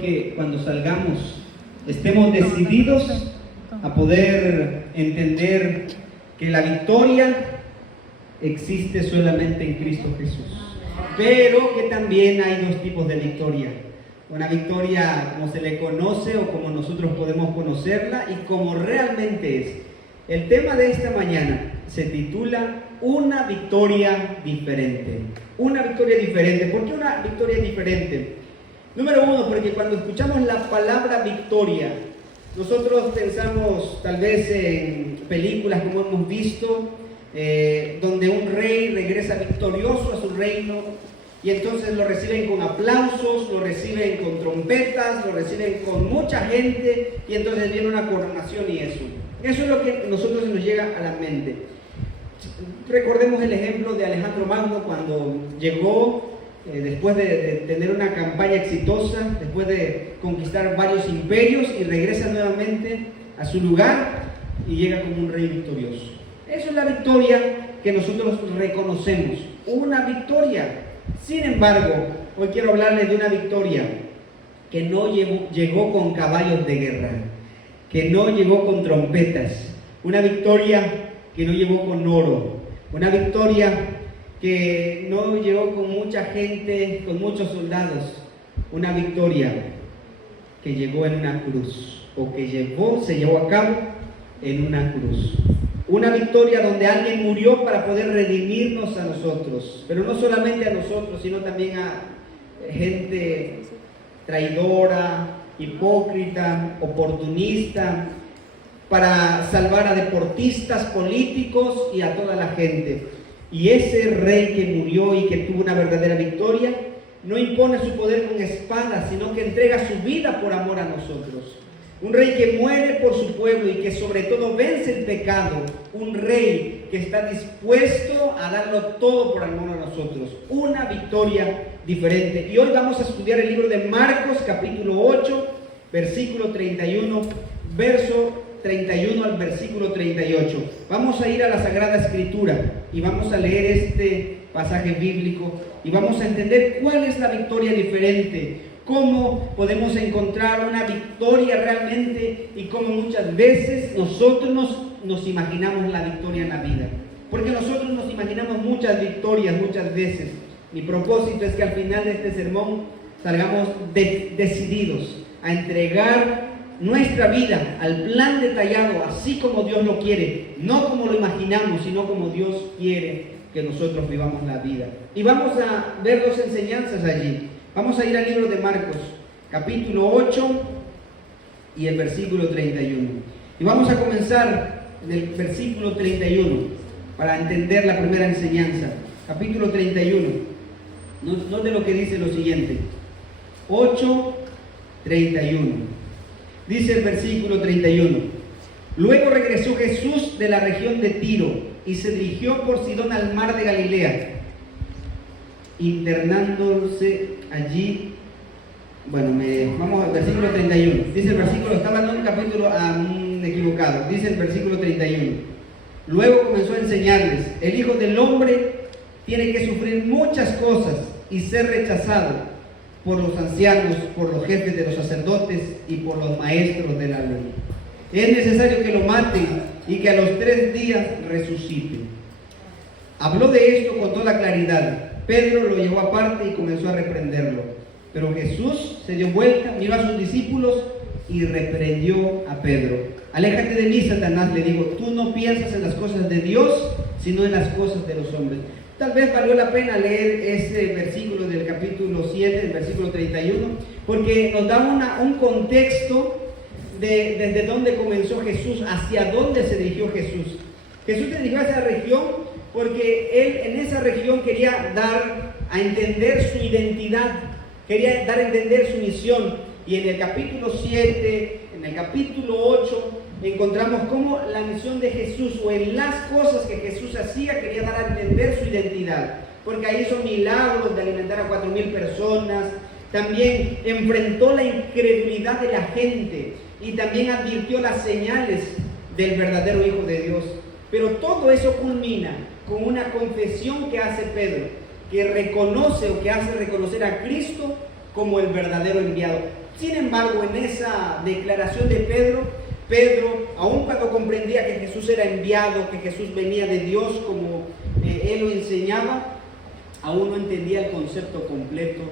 Que cuando salgamos estemos decididos a poder entender que la victoria existe solamente en Cristo Jesús, pero que también hay dos tipos de victoria: una victoria como se le conoce o como nosotros podemos conocerla y como realmente es. El tema de esta mañana se titula Una victoria diferente. Una victoria diferente. ¿Por qué una victoria diferente? Número uno, porque cuando escuchamos la palabra victoria, nosotros pensamos tal vez en películas como hemos visto, donde un rey regresa victorioso a su reino y entonces lo reciben con aplausos, lo reciben con trompetas, lo reciben con mucha gente y entonces viene una coronación y eso. Eso es lo que a nosotros nos llega a la mente. Recordemos el ejemplo de Alejandro Magno cuando llegó. Después de tener una campaña exitosa, después de conquistar varios imperios, y regresa nuevamente a su lugar y llega como un rey victorioso. Eso es la victoria que nosotros reconocemos, una victoria. Sin embargo, hoy quiero hablarles de una victoria que no llegó con caballos de guerra, que no llegó con trompetas, una victoria que no llegó con oro, una victoria que no llegó con mucha gente, con muchos soldados, una victoria que llegó en una cruz, o que se llevó a cabo en una cruz. Una victoria donde alguien murió para poder redimirnos a nosotros, pero no solamente a nosotros, sino también a gente traidora, hipócrita, oportunista, para salvar a deportistas, políticos y a toda la gente. Y ese rey que murió y que tuvo una verdadera victoria, no impone su poder con espada, sino que entrega su vida por amor a nosotros. Un rey que muere por su pueblo y que sobre todo vence el pecado. Un rey que está dispuesto a darlo todo por amor a nosotros. Una victoria diferente. Y hoy vamos a estudiar el libro de Marcos, capítulo 8, versículo 31, verso 31 al versículo 38. Vamos a ir a la Sagrada Escritura y vamos a leer este pasaje bíblico y vamos a entender cuál es la victoria diferente, cómo podemos encontrar una victoria realmente y cómo muchas veces nosotros nos imaginamos la victoria en la vida, porque nosotros nos imaginamos muchas victorias muchas veces. Mi propósito es que al final de este sermón salgamos decididos a entregar nuestra vida al plan detallado, así como Dios lo quiere, no como lo imaginamos, sino como Dios quiere que nosotros vivamos la vida. Y vamos a ver dos enseñanzas allí. Vamos a ir al libro de Marcos, capítulo 8 y el versículo 31. Y vamos a comenzar en el versículo 31 para entender la primera enseñanza. Capítulo 31. Note lo que dice lo siguiente. 8:31. Dice el versículo 31. Luego regresó Jesús de la región de Tiro y se dirigió por Sidón al mar de Galilea, internándose allí. Vamos al versículo 31. Dice el versículo, estaba en un capítulo equivocado. Dice el versículo 31. Luego comenzó a enseñarles: el Hijo del Hombre tiene que sufrir muchas cosas y ser rechazado por los ancianos, por los jefes de los sacerdotes y por los maestros de la ley. Es necesario que lo maten y que a los 3 días resucite. Habló de esto con toda claridad. Pedro lo llevó aparte y comenzó a reprenderlo. Pero Jesús se dio vuelta, miró a sus discípulos y reprendió a Pedro. Aléjate de mí, Satanás, le dijo. Tú no piensas en las cosas de Dios, sino en las cosas de los hombres. Tal vez valió la pena leer ese versículo del capítulo 7, el versículo 31, porque nos da un contexto de desde dónde comenzó Jesús, hacia dónde se dirigió Jesús. Jesús se dirigió a esa región porque él en esa región quería dar a entender su identidad, quería dar a entender su misión. Y en el capítulo 7, en el capítulo 8, encontramos cómo la misión de Jesús, o en las cosas que Jesús hacía, quería dar a entender su identidad, porque ahí hizo milagros de alimentar a 4,000 personas, también enfrentó la incredulidad de la gente y también advirtió las señales del verdadero Hijo de Dios. Pero todo eso culmina con una confesión que hace Pedro, que reconoce o que hace reconocer a Cristo como el verdadero enviado. Sin embargo, en esa declaración de Pedro, aun cuando comprendía que Jesús era enviado, que Jesús venía de Dios como él lo enseñaba, aún no entendía el concepto completo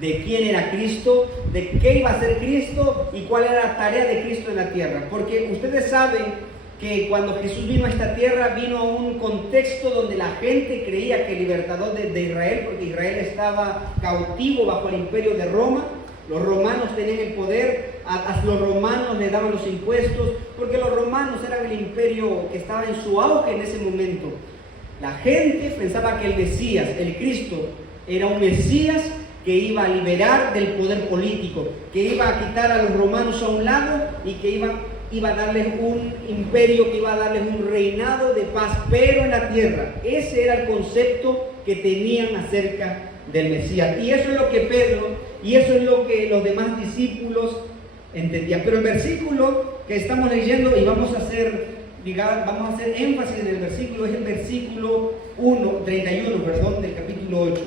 de quién era Cristo, de qué iba a ser Cristo y cuál era la tarea de Cristo en la tierra. Porque ustedes saben que cuando Jesús vino a esta tierra, vino a un contexto donde la gente creía que el libertador de Israel, porque Israel estaba cautivo bajo el imperio de Roma, los romanos tenían el poder, a los romanos le daban los impuestos, porque los romanos eran el imperio que estaba en su auge en ese momento. La gente pensaba que el Mesías, el Cristo, era un Mesías que iba a liberar del poder político, que iba a quitar a los romanos a un lado y que iba a darles un imperio, que iba a darles un reinado de paz, pero en la tierra. Ese era el concepto que tenían acerca del Mesías. Y eso es lo que Pedro, y eso es lo que los demás discípulos entendían. Pero el versículo que estamos leyendo, y vamos a hacer énfasis en el versículo, es el versículo 31, del capítulo 8.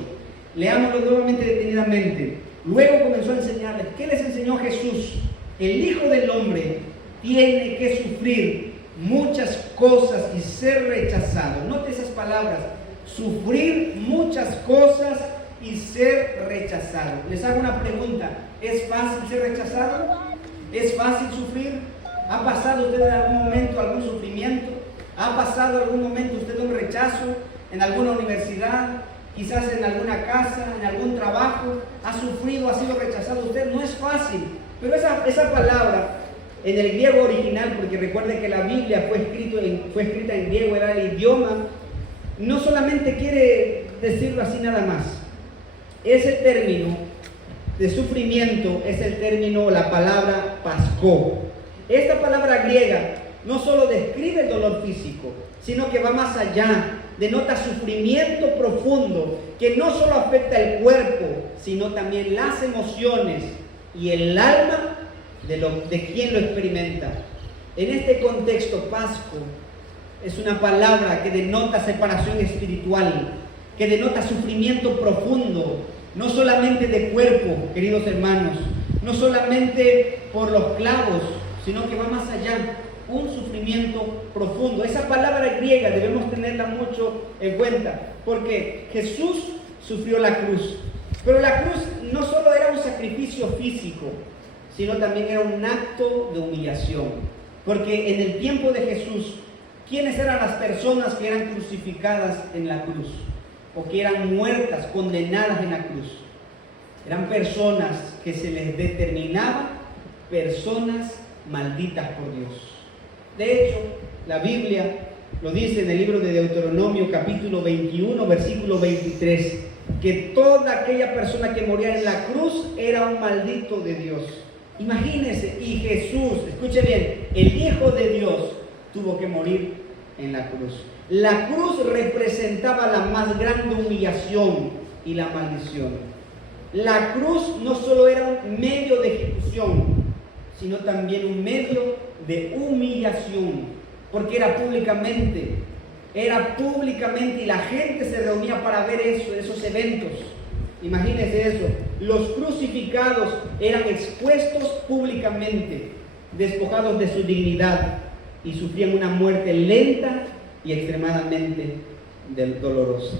Leámoslo nuevamente detenidamente. Luego comenzó a enseñarles. ¿Qué les enseñó Jesús? El Hijo del Hombre tiene que sufrir muchas cosas y ser rechazado. Note esas palabras: sufrir muchas cosas y ser rechazado. Les hago una pregunta: ¿es fácil ser rechazado? ¿Es fácil sufrir? ¿Ha pasado usted en algún momento algún sufrimiento? ¿Ha pasado algún momento usted un rechazo en alguna universidad? Quizás en alguna casa, en algún trabajo. ¿Ha sufrido, ha sido rechazado usted? No es fácil. Pero esa palabra en el griego original, porque recuerden que la Biblia fue escrita en griego, era el idioma, no solamente quiere decirlo así nada más. Ese término de sufrimiento es el término, la palabra pascó. Esta palabra griega no solo describe el dolor físico, sino que va más allá, denota sufrimiento profundo que no solo afecta el cuerpo, sino también las emociones y el alma de quien lo experimenta. En este contexto, pasco es una palabra que denota separación espiritual, que denota sufrimiento profundo, no solamente de cuerpo, queridos hermanos, no solamente por los clavos, sino que va más allá, un sufrimiento profundo. Esa palabra griega debemos tenerla mucho en cuenta, porque Jesús sufrió la cruz, pero la cruz no solo era un sacrificio físico, sino también era un acto de humillación, porque en el tiempo de Jesús, ¿quiénes eran las personas que eran crucificadas en la cruz? O que eran muertas, condenadas en la cruz. Eran personas que se les determinaba personas malditas por Dios. De hecho, la Biblia lo dice en el libro de Deuteronomio capítulo 21, versículo 23, que toda aquella persona que moría en la cruz era un maldito de Dios. Imagínense, y Jesús, escuche bien, el Hijo de Dios tuvo que morir en la cruz. La cruz representaba la más grande humillación y la maldición. La cruz no solo era un medio de ejecución, sino también un medio de humillación, porque era públicamente y la gente se reunía para ver esos eventos. Imagínense eso, los crucificados eran expuestos públicamente, despojados de su dignidad y sufrían una muerte lenta y extremadamente dolorosa.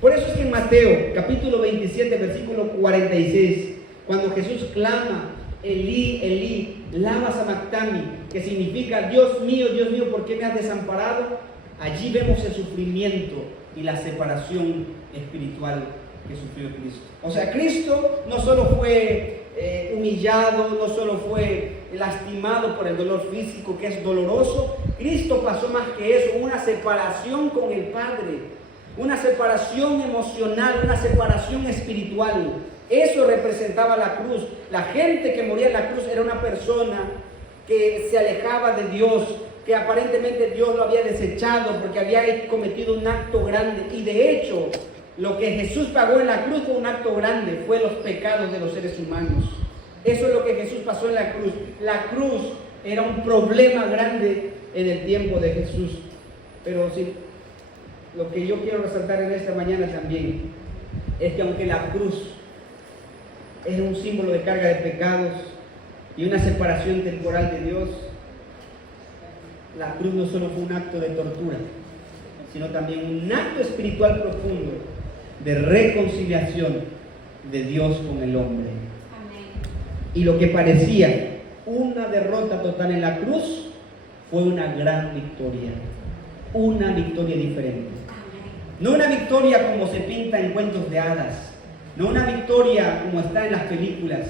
Por eso es que en Mateo capítulo 27 versículo 46, cuando Jesús clama: Elí, Elí, lama sabactani, que significa: Dios mío, ¿por qué me has desamparado? Allí vemos el sufrimiento y la separación espiritual que sufrió Cristo. O sea, Cristo no solo fue humillado, no solo fue lastimado por el dolor físico, que es doloroso. Cristo pasó más que eso, una separación con el Padre, una separación emocional, una separación espiritual. Eso representaba la cruz. La gente que moría en la cruz era una persona que se alejaba de Dios, que aparentemente Dios lo había desechado porque había cometido un acto grande. Y de hecho, lo que Jesús pagó en la cruz fue un acto grande, fue los pecados de los seres humanos. Eso es lo que Jesús pasó en la cruz. La cruz era un problema grande en el tiempo de Jesús. Pero sí, lo que yo quiero resaltar en esta mañana también es que aunque la cruz es un símbolo de carga de pecados, y una separación temporal de Dios, la cruz no solo fue un acto de tortura, sino también un acto espiritual profundo de reconciliación de Dios con el hombre. Y lo que parecía una derrota total en la cruz fue una gran victoria, una victoria diferente. No una victoria como se pinta en cuentos de hadas, no una victoria como está en las películas.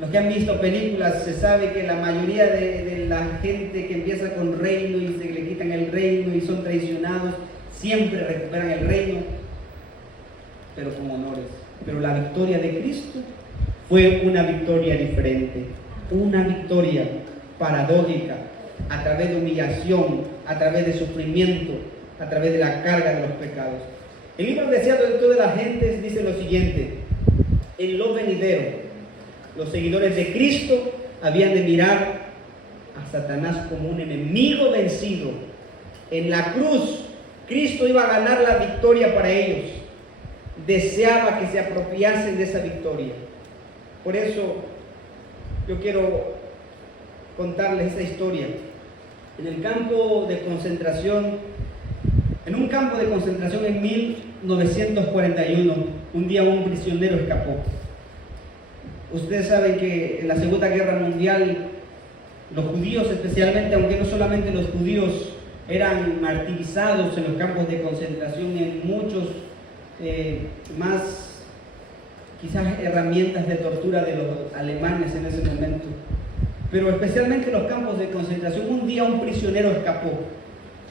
Los que han visto películas se sabe que la mayoría de la gente que empieza con reino y se le quitan el reino y son traicionados, siempre recuperan el reino, pero con honores. Pero la victoria de Cristo fue una victoria diferente, una victoria paradójica, a través de humillación, a través de sufrimiento, a través de la carga de los pecados. El libro Deseado de todas las gentes dice lo siguiente: en lo venidero, los seguidores de Cristo habían de mirar a Satanás como un enemigo vencido. En la cruz, Cristo iba a ganar la victoria para ellos. Deseaba que se apropiasen de esa victoria. Por eso yo quiero contarles esa historia. En un campo de concentración en 1941, un día un prisionero escapó. Ustedes saben que en la Segunda Guerra Mundial, los judíos especialmente, aunque no solamente los judíos eran martirizados en los campos de concentración, en muchos más quizás herramientas de tortura de los alemanes en ese momento, pero especialmente en los campos de concentración, un día un prisionero escapó.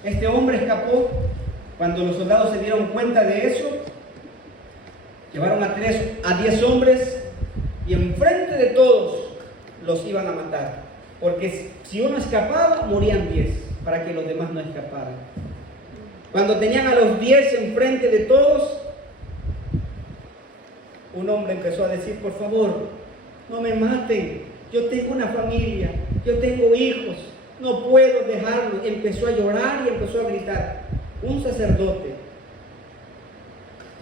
Este hombre escapó. Cuando los soldados se dieron cuenta de eso, llevaron a 10 hombres y enfrente de todos los iban a matar, porque si uno escapaba, morían 10, para que los demás no escaparan. Cuando tenían a los 10 enfrente de todos, un hombre empezó a decir: por favor, no me maten, yo tengo una familia, yo tengo hijos, no puedo dejarlo. Empezó a llorar y empezó a gritar. Un sacerdote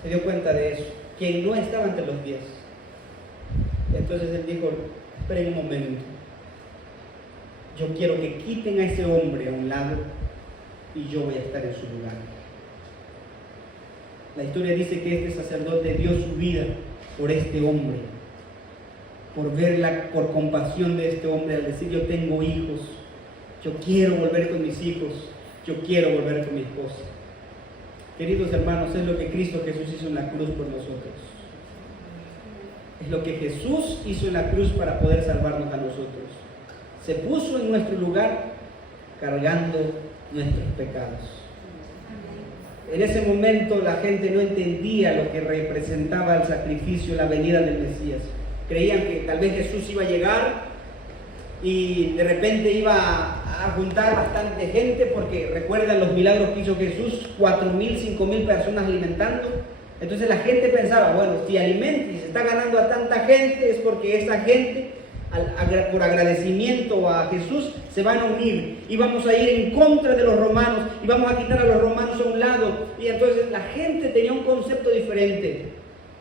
se dio cuenta de eso, quien no estaba entre los 10. Entonces él dijo: esperen un momento, yo quiero que quiten a ese hombre a un lado y yo voy a estar en su lugar. La historia dice que este sacerdote dio su vida por este hombre, por compasión de este hombre, al decir: yo tengo hijos, yo quiero volver con mis hijos, yo quiero volver con mi esposa. Queridos hermanos, es lo que Cristo Jesús hizo en la cruz por nosotros. Es lo que Jesús hizo en la cruz para poder salvarnos a nosotros. Se puso en nuestro lugar cargando nuestros pecados. En ese momento la gente no entendía lo que representaba el sacrificio, la venida del Mesías. Creían que tal vez Jesús iba a llegar y de repente iba a juntar bastante gente, porque recuerdan los milagros que hizo Jesús, 4,000, 5,000 personas alimentando. Entonces la gente pensaba: bueno, si alimenta y se está ganando a tanta gente, es porque esa gente, por agradecimiento a Jesús, se van a unir y vamos a ir en contra de los romanos y vamos a quitar a los romanos a un lado. Y entonces la gente tenía un concepto diferente.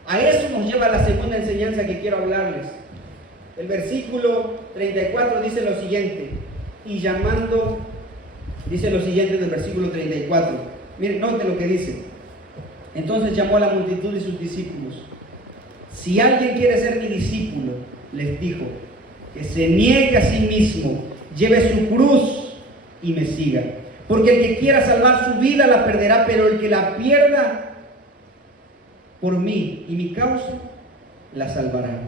A eso nos lleva la segunda enseñanza que quiero hablarles. El versículo 34 dice lo siguiente, y llamando, dice lo siguiente del versículo 34. Miren, noten lo que dice. Entonces llamó a la multitud de sus discípulos. Si alguien quiere ser mi discípulo, les dijo, que se niegue a sí mismo, lleve su cruz y me siga. Porque el que quiera salvar su vida la perderá, pero el que la pierda por mí y mi causa, la salvará.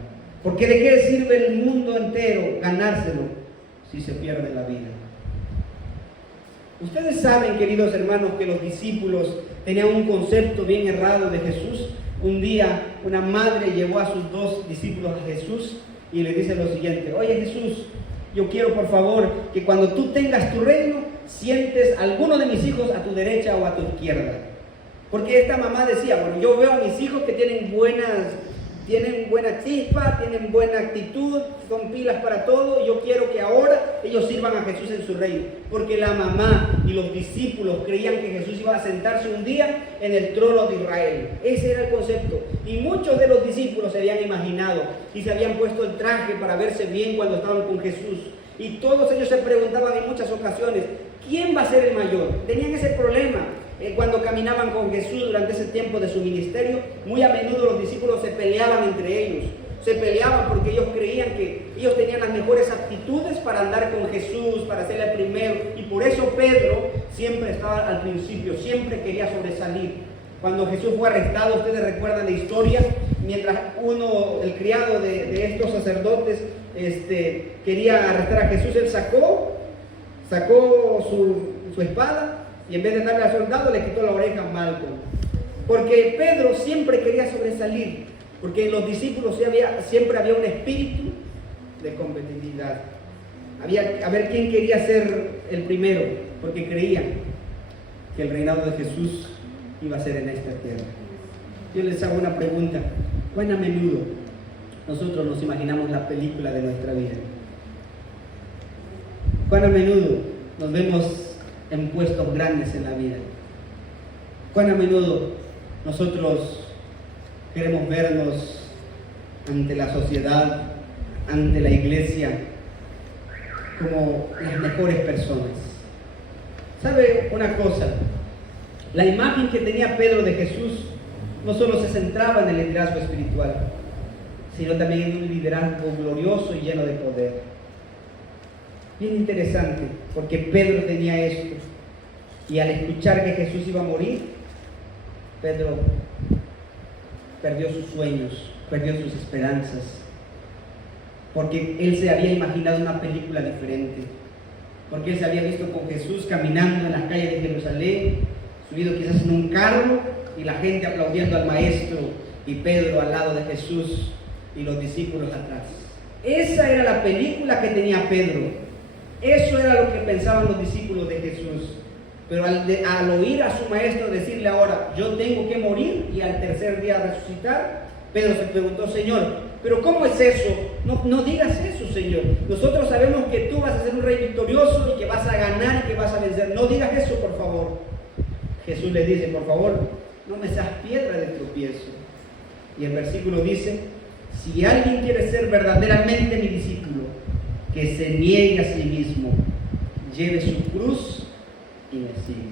Porque ¿de qué sirve el mundo entero ganárselo si se pierde la vida? Ustedes saben, queridos hermanos, que los discípulos tenían un concepto bien errado de Jesús. Un día una madre llevó a sus 2 discípulos a Jesús y le dice lo siguiente: oye Jesús, yo quiero por favor que cuando tú tengas tu reino, sientes a alguno de mis hijos a tu derecha o a tu izquierda. Porque esta mamá decía: bueno, yo veo a mis hijos que tienen buenas tienen buena chispa, tienen buena actitud, son pilas para todo. Yo quiero que ahora ellos sirvan a Jesús en su reino, porque la mamá y los discípulos creían que Jesús iba a sentarse un día en el trono de Israel. Ese era el concepto. Y muchos de los discípulos se habían imaginado y se habían puesto el traje para verse bien cuando estaban con Jesús. Y todos ellos se preguntaban en muchas ocasiones, ¿quién va a ser el mayor? Tenían ese problema. Cuando caminaban con Jesús durante ese tiempo de su ministerio, muy a menudo los discípulos se peleaban entre ellos. Se peleaban porque ellos creían que ellos tenían las mejores aptitudes para andar con Jesús, para ser el primero. Y por eso Pedro siempre estaba al principio, siempre quería sobresalir. Cuando Jesús fue arrestado, ustedes recuerdan la historia, mientras el criado de estos sacerdotes quería arrestar a Jesús, él sacó su espada, y en vez de darle al soldado, le quitó la oreja a Malcolm. Porque Pedro siempre quería sobresalir, porque en los discípulos siempre había un espíritu de competitividad. A ver quién quería ser el primero, porque creían que el reinado de Jesús iba a ser en esta tierra. Yo les hago una pregunta. ¿Cuán a menudo nosotros nos imaginamos la película de nuestra vida? ¿Cuán a menudo nos vemos en puestos grandes en la vida? ¿Cuán a menudo nosotros queremos vernos ante la sociedad, ante la iglesia, como las mejores personas? ¿Sabe una cosa? La imagen que tenía Pedro de Jesús no solo se centraba en el liderazgo espiritual, sino también en un liderazgo glorioso y lleno de poder. Bien interesante, porque Pedro tenía esto, y al escuchar que Jesús iba a morir, Pedro perdió sus sueños, perdió sus esperanzas, porque él se había imaginado una película diferente, porque él se había visto con Jesús caminando en las calles de Jerusalén, subido quizás en un carro, y la gente aplaudiendo al maestro, y Pedro al lado de Jesús, y los discípulos atrás. Esa era la película que tenía Pedro. Eso era lo que pensaban los discípulos de Jesús. Pero al oír a su maestro decirle ahora, yo tengo que morir y al tercer día resucitar, Pedro se preguntó, Señor, ¿pero cómo es eso? No digas eso, Señor. Nosotros sabemos que tú vas a ser un rey victorioso y que vas a ganar y que vas a vencer. No digas eso, por favor. Jesús le dice, por favor, no me seas piedra de tropiezo. Y el versículo dice, si alguien quiere ser verdaderamente mi discípulo, que se niegue a sí mismo, lleve su cruz y me sigue.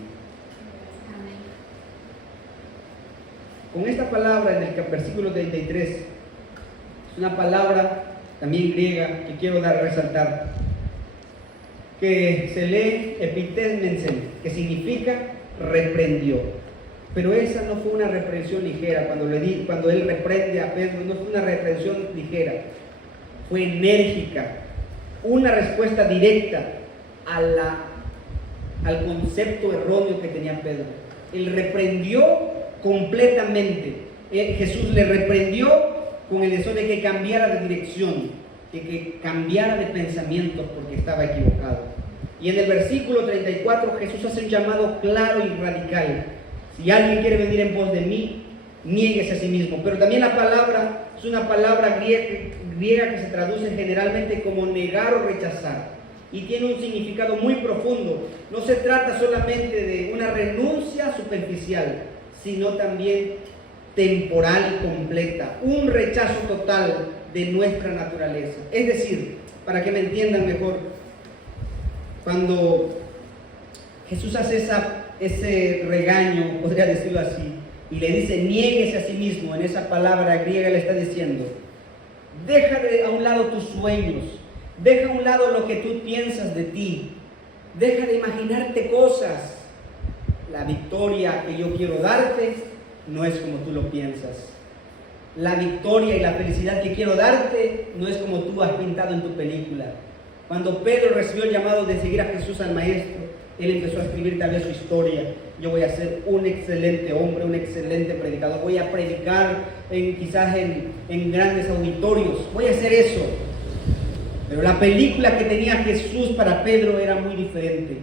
Con esta palabra en el versículo 33, es una palabra también griega que quiero resaltar, que se lee epitémensen, que significa reprendió. Pero esa no fue una reprensión ligera. Cuando él reprende a Pedro, no fue una reprensión ligera, fue enérgica, una respuesta directa al concepto erróneo que tenía Pedro. Él reprendió completamente. Jesús le reprendió con el deseo de que cambiara de dirección, que cambiara de pensamientos porque estaba equivocado. Y en el versículo 34 Jesús hace un llamado claro y radical. Si alguien quiere venir en pos de mí, niéguese a sí mismo. Pero también la palabra es una palabra griega que se traduce generalmente como negar o rechazar. Y tiene un significado muy profundo. No se trata solamente de una renuncia superficial, sino también temporal y completa. Un rechazo total de nuestra naturaleza. Es decir, para que me entiendan mejor, cuando Jesús hace ese regaño, podría decirlo así, y le dice, niéguese a sí mismo, en esa palabra griega le está diciendo, deja a un lado tus sueños, deja a un lado lo que tú piensas de ti, deja de imaginarte cosas. La victoria que yo quiero darte no es como tú lo piensas. La victoria y la felicidad que quiero darte no es como tú has pintado en tu película. Cuando Pedro recibió el llamado de seguir a Jesús al Maestro, él empezó a escribir también su historia. Yo voy a ser un excelente hombre, un excelente predicador. Voy a predicar quizás en grandes auditorios. Voy a hacer eso. Pero la película que tenía Jesús para Pedro era muy diferente.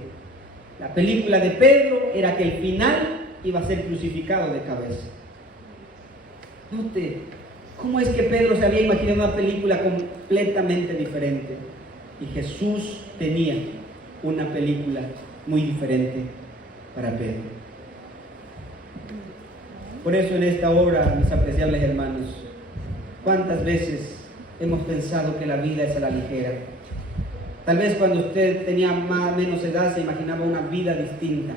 La película de Pedro era que el final iba a ser crucificado de cabeza. Note ¿Cómo es que Pedro se había imaginado una película completamente diferente? Y Jesús tenía una película muy diferente para Pedro. Por eso en esta hora, mis apreciables hermanos, ¿cuántas veces hemos pensado que la vida es a la ligera? Tal vez cuando usted tenía menos edad se imaginaba una vida distinta.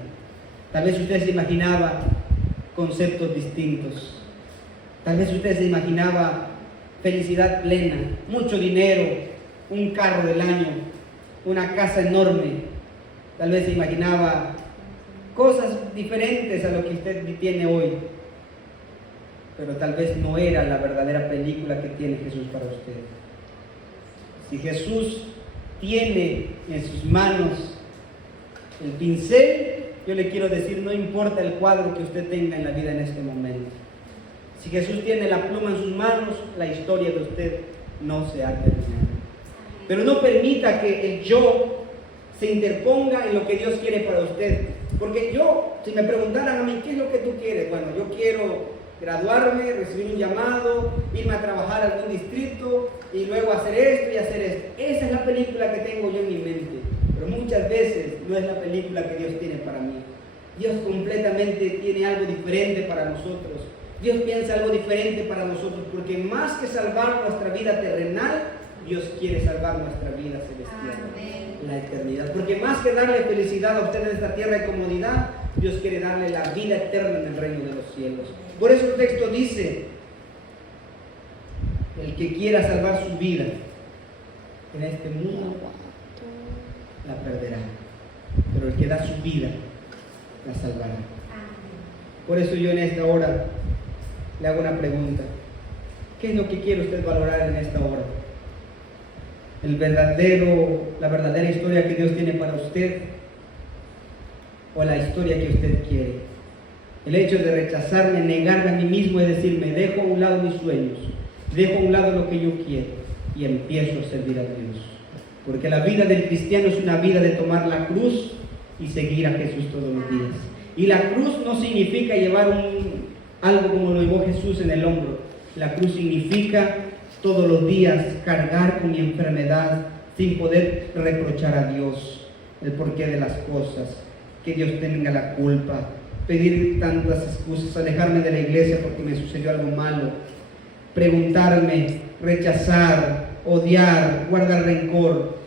Tal vez usted se imaginaba conceptos distintos. Tal vez usted se imaginaba felicidad plena, mucho dinero, un carro del año, una casa enorme. Tal vez se imaginaba cosas diferentes a lo que usted tiene hoy. Pero tal vez no era la verdadera película que tiene Jesús para usted. Si Jesús tiene en sus manos el pincel, yo le quiero decir, no importa el cuadro que usted tenga en la vida en este momento. Si Jesús tiene la pluma en sus manos, la historia de usted no se ha terminado. Pero no permita que el yo se interponga en lo que Dios quiere para usted. Porque si me preguntaran a mí, ¿qué es lo que tú quieres? Bueno, yo quiero graduarme, recibir un llamado, irme a trabajar a algún distrito y luego hacer esto y hacer esto. Esa es la película que tengo yo en mi mente. Pero muchas veces no es la película que Dios tiene para mí. Dios completamente tiene algo diferente para nosotros. Dios piensa algo diferente para nosotros, porque más que salvar nuestra vida terrenal, Dios quiere salvar nuestra vida celestial, la eternidad. Porque más que darle felicidad a usted en esta tierra de comodidad, Dios quiere darle la vida eterna en el reino de los cielos. Por eso el texto dice, el que quiera salvar su vida en este mundo, la perderá. Pero el que da su vida, la salvará. Por eso yo en esta hora le hago una pregunta. ¿Qué es lo que quiere usted valorar en esta hora? ¿La verdadera historia que Dios tiene para usted? ¿O la historia que usted quiere? El hecho de rechazarme, negarme a mí mismo, es decir, me dejo a un lado mis sueños, dejo a un lado lo que yo quiero y empiezo a servir a Dios. Porque la vida del cristiano es una vida de tomar la cruz y seguir a Jesús todos los días. Y la cruz no significa llevar algo como lo llevó Jesús en el hombro. La cruz significa todos los días cargar con mi enfermedad sin poder reprochar a Dios el porqué de las cosas, que Dios tenga la culpa, pedir tantas excusas, alejarme de la iglesia porque me sucedió algo malo, preguntarme, rechazar, odiar, guardar rencor,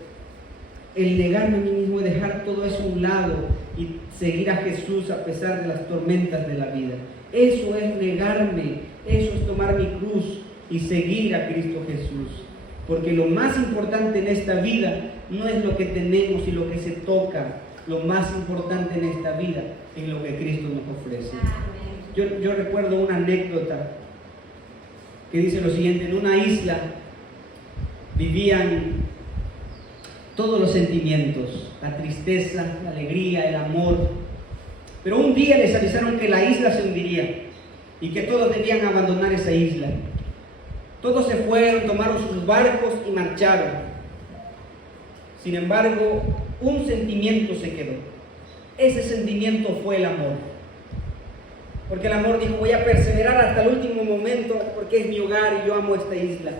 el negarme a mí mismo y dejar todo eso a un lado y seguir a Jesús a pesar de las tormentas de la vida. Eso es negarme, eso es tomar mi cruz y seguir a Cristo Jesús. Porque lo más importante en esta vida no es lo que tenemos y lo que se toca. Lo más importante en esta vida es lo que Cristo nos ofrece. Yo recuerdo una anécdota que dice lo siguiente: en una isla vivían todos los sentimientos, la tristeza, la alegría, el amor. Pero un día les avisaron que la isla se hundiría y que todos debían abandonar esa isla. Todos se fueron, tomaron sus barcos y marcharon. Sin embargo, un sentimiento se quedó. Ese sentimiento fue el amor. Porque el amor dijo: voy a perseverar hasta el último momento porque es mi hogar y yo amo esta isla.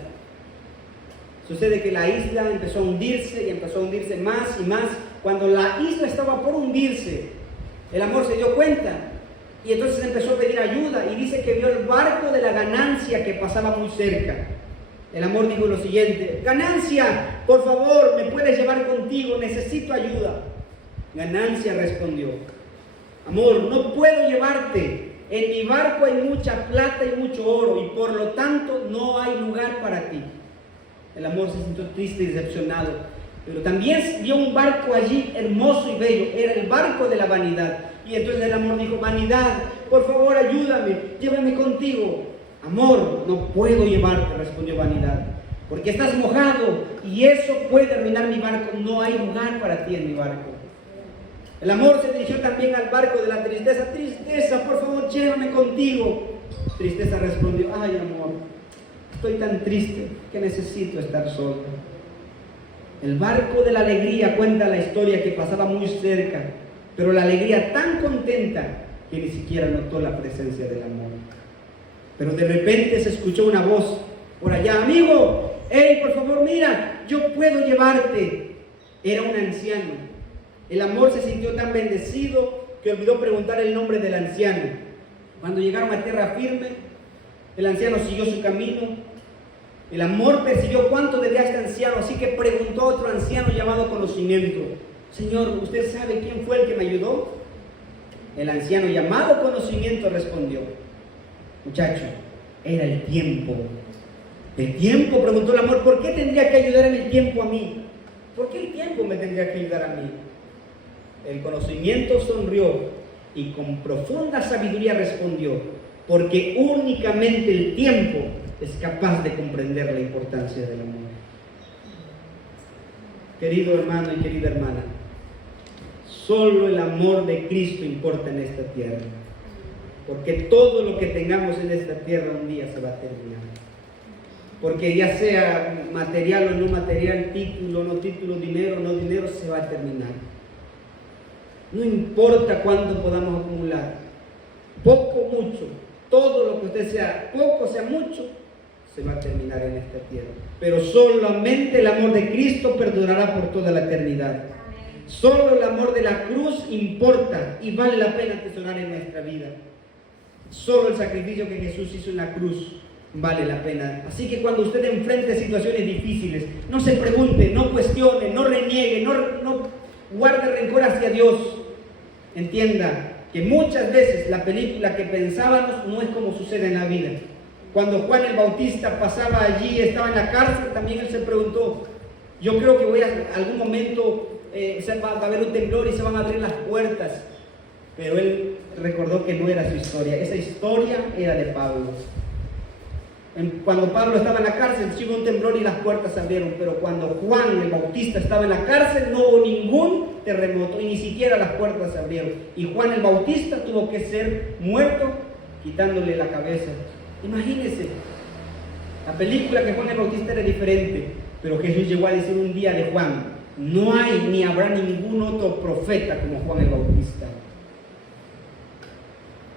Sucede que la isla empezó a hundirse y empezó a hundirse más y más. Cuando la isla estaba por hundirse, el amor se dio cuenta y entonces empezó a pedir ayuda y dice que vio el barco de la ganancia que pasaba muy cerca. El amor dijo lo siguiente: ganancia, por favor, ¿me puedes llevar contigo? Necesito ayuda. Ganancia respondió: amor, no puedo llevarte. En mi barco hay mucha plata y mucho oro y por lo tanto no hay lugar para ti. El amor se sintió triste y decepcionado, pero también vio un barco allí hermoso y bello. Era el barco de la vanidad. Y entonces el amor dijo: vanidad, por favor ayúdame, llévame contigo. Amor, no puedo llevarte, respondió vanidad, porque estás mojado y eso puede arruinar mi barco. No hay lugar para ti en mi barco. El amor se dirigió también al barco de la tristeza. Tristeza, por favor, llévame contigo. Tristeza respondió: ay, amor, estoy tan triste que necesito estar solo. El barco de la alegría cuenta la historia que pasaba muy cerca, pero la alegría tan contenta que ni siquiera notó la presencia del amor. Pero de repente se escuchó una voz por allá: amigo, hey, por favor, mira, yo puedo llevarte. Era un anciano. El amor se sintió tan bendecido que olvidó preguntar el nombre del anciano. Cuando llegaron a tierra firme, el anciano siguió su camino. El amor percibió cuánto debía este anciano, así que preguntó a otro anciano llamado Conocimiento: Señor, ¿usted sabe quién fue el que me ayudó? El anciano llamado Conocimiento respondió: muchacho, era el tiempo. ¿El tiempo?, preguntó el amor. ¿Por qué tendría que ayudar en el tiempo a mí? ¿Por qué el tiempo me tendría que ayudar a mí? El Conocimiento sonrió y con profunda sabiduría respondió: porque únicamente el tiempo es capaz de comprender la importancia del amor. Querido hermano y querida hermana, solo el amor de Cristo importa en esta tierra, porque todo lo que tengamos en esta tierra un día se va a terminar. Porque ya sea material o no material, título, no título, dinero, no dinero, se va a terminar. No importa cuánto podamos acumular, poco o mucho, todo lo que usted sea, poco sea mucho, se va a terminar en esta tierra. Pero solamente el amor de Cristo perdurará por toda la eternidad. Solo el amor de la cruz importa y vale la pena atesorar en nuestra vida. Solo el sacrificio que Jesús hizo en la cruz vale la pena. Así que cuando usted enfrente situaciones difíciles, no se pregunte, no cuestione, no reniegue, no guarde rencor hacia Dios. Entienda que muchas veces la película que pensábamos no es como sucede en la vida. Cuando Juan el Bautista pasaba allí, estaba en la cárcel, también él se preguntó: yo creo que algún momento va a haber un temblor y se van a abrir las puertas. Pero él recordó que no era su historia, esa historia era de Pablo. Cuando Pablo estaba en la cárcel, sí hubo un temblor y las puertas se abrieron, pero cuando Juan el Bautista estaba en la cárcel no hubo ningún terremoto y ni siquiera las puertas se abrieron. Y Juan el Bautista tuvo que ser muerto quitándole la cabeza. Imagínense, la película que Juan el Bautista era diferente, pero Jesús llegó a decir un día de Juan: no hay ni habrá ningún otro profeta como Juan el Bautista.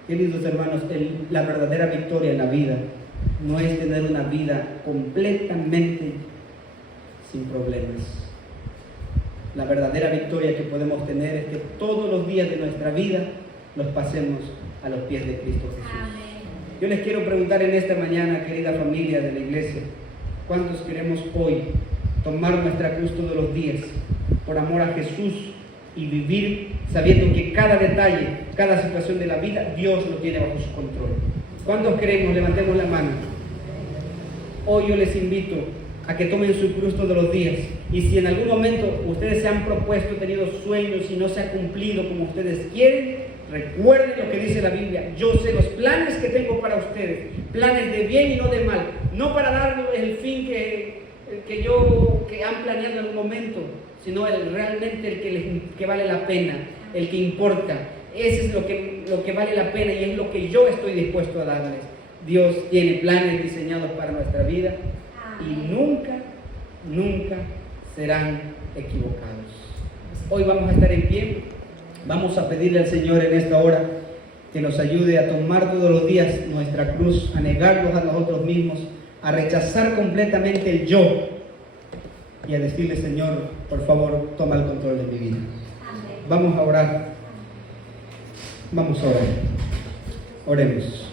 Queridos hermanos, la verdadera victoria en la vida no es tener una vida completamente sin problemas. La verdadera victoria que podemos tener es que todos los días de nuestra vida los pasemos a los pies de Cristo Jesús. Amén. Yo les quiero preguntar en esta mañana, querida familia de la iglesia, ¿cuántos queremos hoy tomar nuestra cruz todos los días por amor a Jesús y vivir sabiendo que cada detalle, cada situación de la vida, Dios lo tiene bajo su control? ¿Cuántos queremos? Levantemos la mano. Hoy yo les invito a que tomen su cruz todos los días. Y si en algún momento ustedes se han propuesto, tenido sueños y no se ha cumplido como ustedes quieren, recuerden lo que dice la Biblia: yo sé los planes que tengo para ustedes, planes de bien y no de mal, no para darles el fin que han planeado en algún momento, sino realmente el que vale la pena, el que importa. Ese es lo que vale la pena y es lo que yo estoy dispuesto a darles. Dios tiene planes diseñados para nuestra vida y nunca serán equivocados. Hoy vamos a estar en pie. Vamos a pedirle al Señor en esta hora que nos ayude a tomar todos los días nuestra cruz, a negarnos a nosotros mismos, a rechazar completamente el yo y a decirle: Señor, por favor, toma el control de mi vida. Vamos a orar. Vamos a orar. Oremos.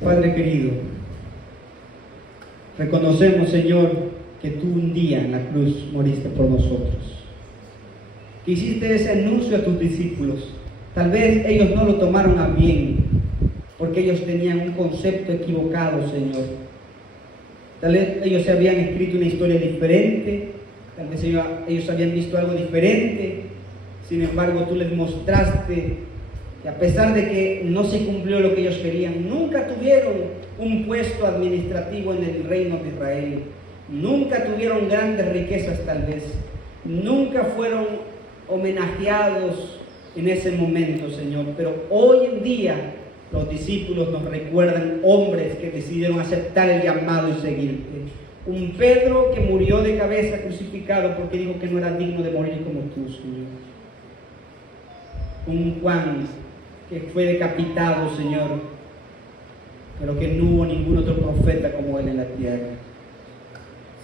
Padre querido, reconocemos, Señor, que tú un día en la cruz moriste por nosotros. Que hiciste ese anuncio a tus discípulos. Tal vez ellos no lo tomaron a bien, porque ellos tenían un concepto equivocado, Señor. Tal vez ellos se habían escrito una historia diferente, tal vez ellos habían visto algo diferente. Sin embargo, tú les mostraste que a pesar de que no se cumplió lo que ellos querían, nunca tuvieron un puesto administrativo en el reino de Israel, nunca tuvieron grandes riquezas tal vez, nunca fueron homenajeados en ese momento, Señor. Pero hoy en día los discípulos nos recuerdan hombres que decidieron aceptar el llamado y seguirte. Un Pedro que murió de cabeza crucificado porque dijo que no era digno de morir como tú, Señor. Un Juan que fue decapitado, Señor, pero que no hubo ningún otro profeta como él en la tierra.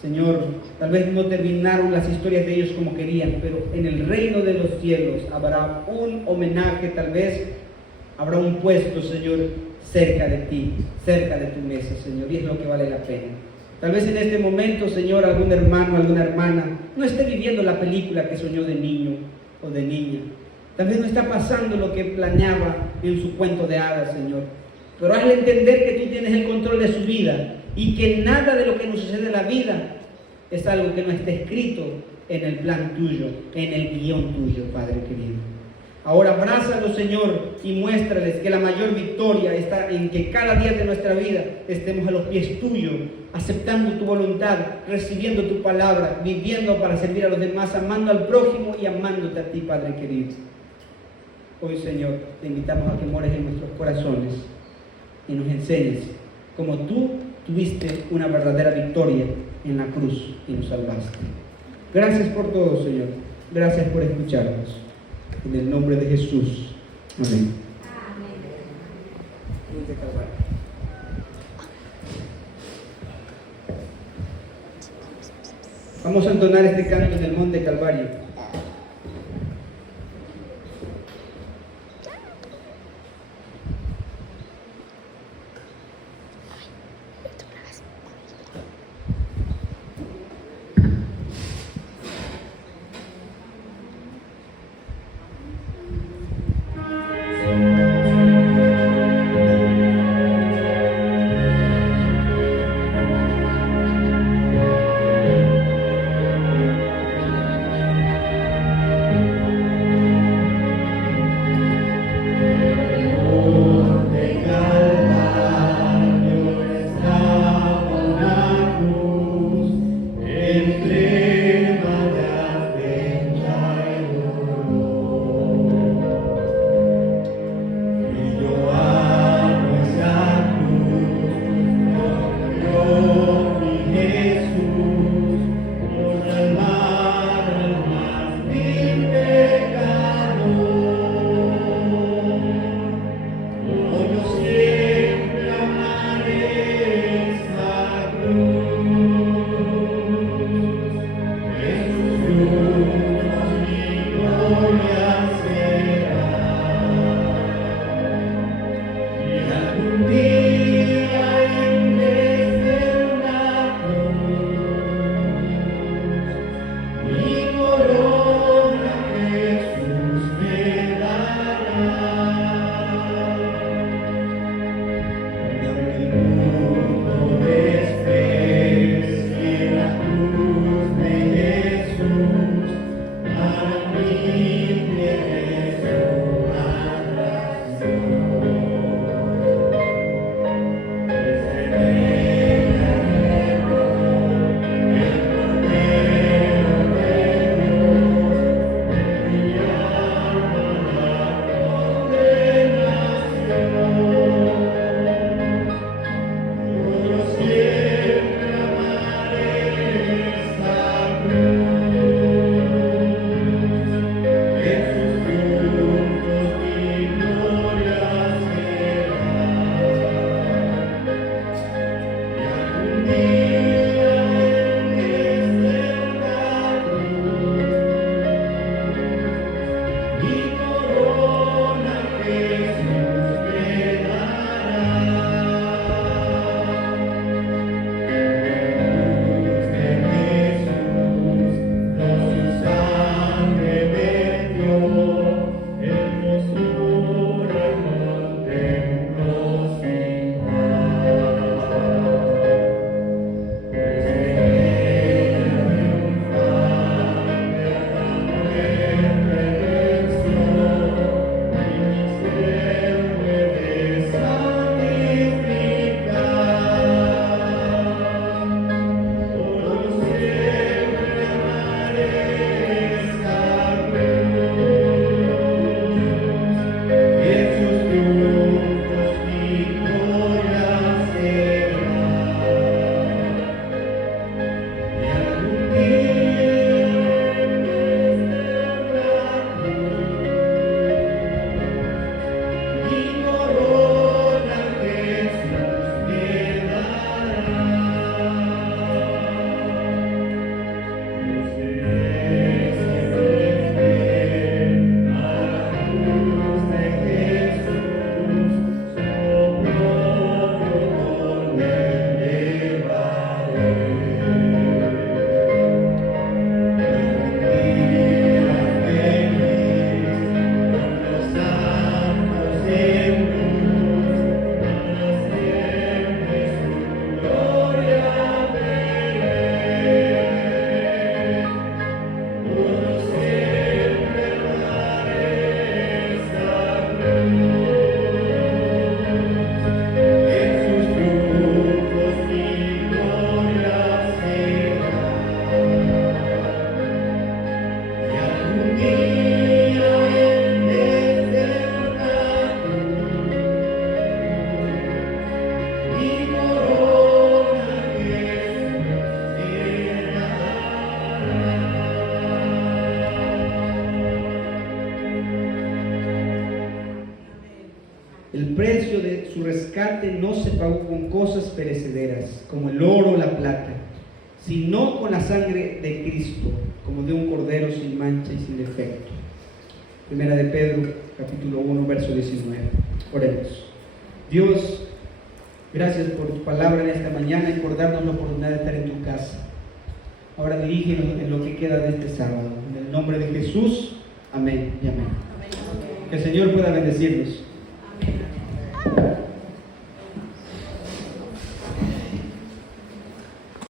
Señor, tal vez no terminaron las historias de ellos como querían, pero en el reino de los cielos habrá un homenaje, tal vez habrá un puesto, Señor, cerca de ti, cerca de tu mesa, Señor, y es lo que vale la pena. Tal vez en este momento, Señor, algún hermano, alguna hermana no esté viviendo la película que soñó de niño o de niña. Tal vez no está pasando lo que planeaba en su cuento de hadas, Señor. Pero hazle entender que tú tienes el control de su vida y que nada de lo que nos sucede en la vida es algo que no está escrito en el plan tuyo, en el guión tuyo, Padre querido. Ahora abrázalos, Señor, y muéstrales que la mayor victoria está en que cada día de nuestra vida estemos a los pies tuyos, aceptando tu voluntad, recibiendo tu palabra, viviendo para servir a los demás, amando al prójimo y amándote a ti, Padre querido. Hoy, Señor, te invitamos a que mores en nuestros corazones y nos enseñes cómo tú tuviste una verdadera victoria en la cruz y nos salvaste. Gracias por todo, Señor. Gracias por escucharnos. En el nombre de Jesús. Amén. Vamos a entonar este canto en el Monte Calvario. precio de su rescate no se pagó con cosas perecederas, como el oro o la plata, sino con la sangre de Cristo, como de un cordero sin mancha y sin defecto. Primera de Pedro, capítulo 1, verso 19. Oremos. Dios, gracias por tu palabra en esta mañana y por darnos la oportunidad de estar en tu casa. Ahora dirígenos en lo que queda de este sábado. En el nombre de Jesús, amén y amén. Que el Señor pueda bendecirnos.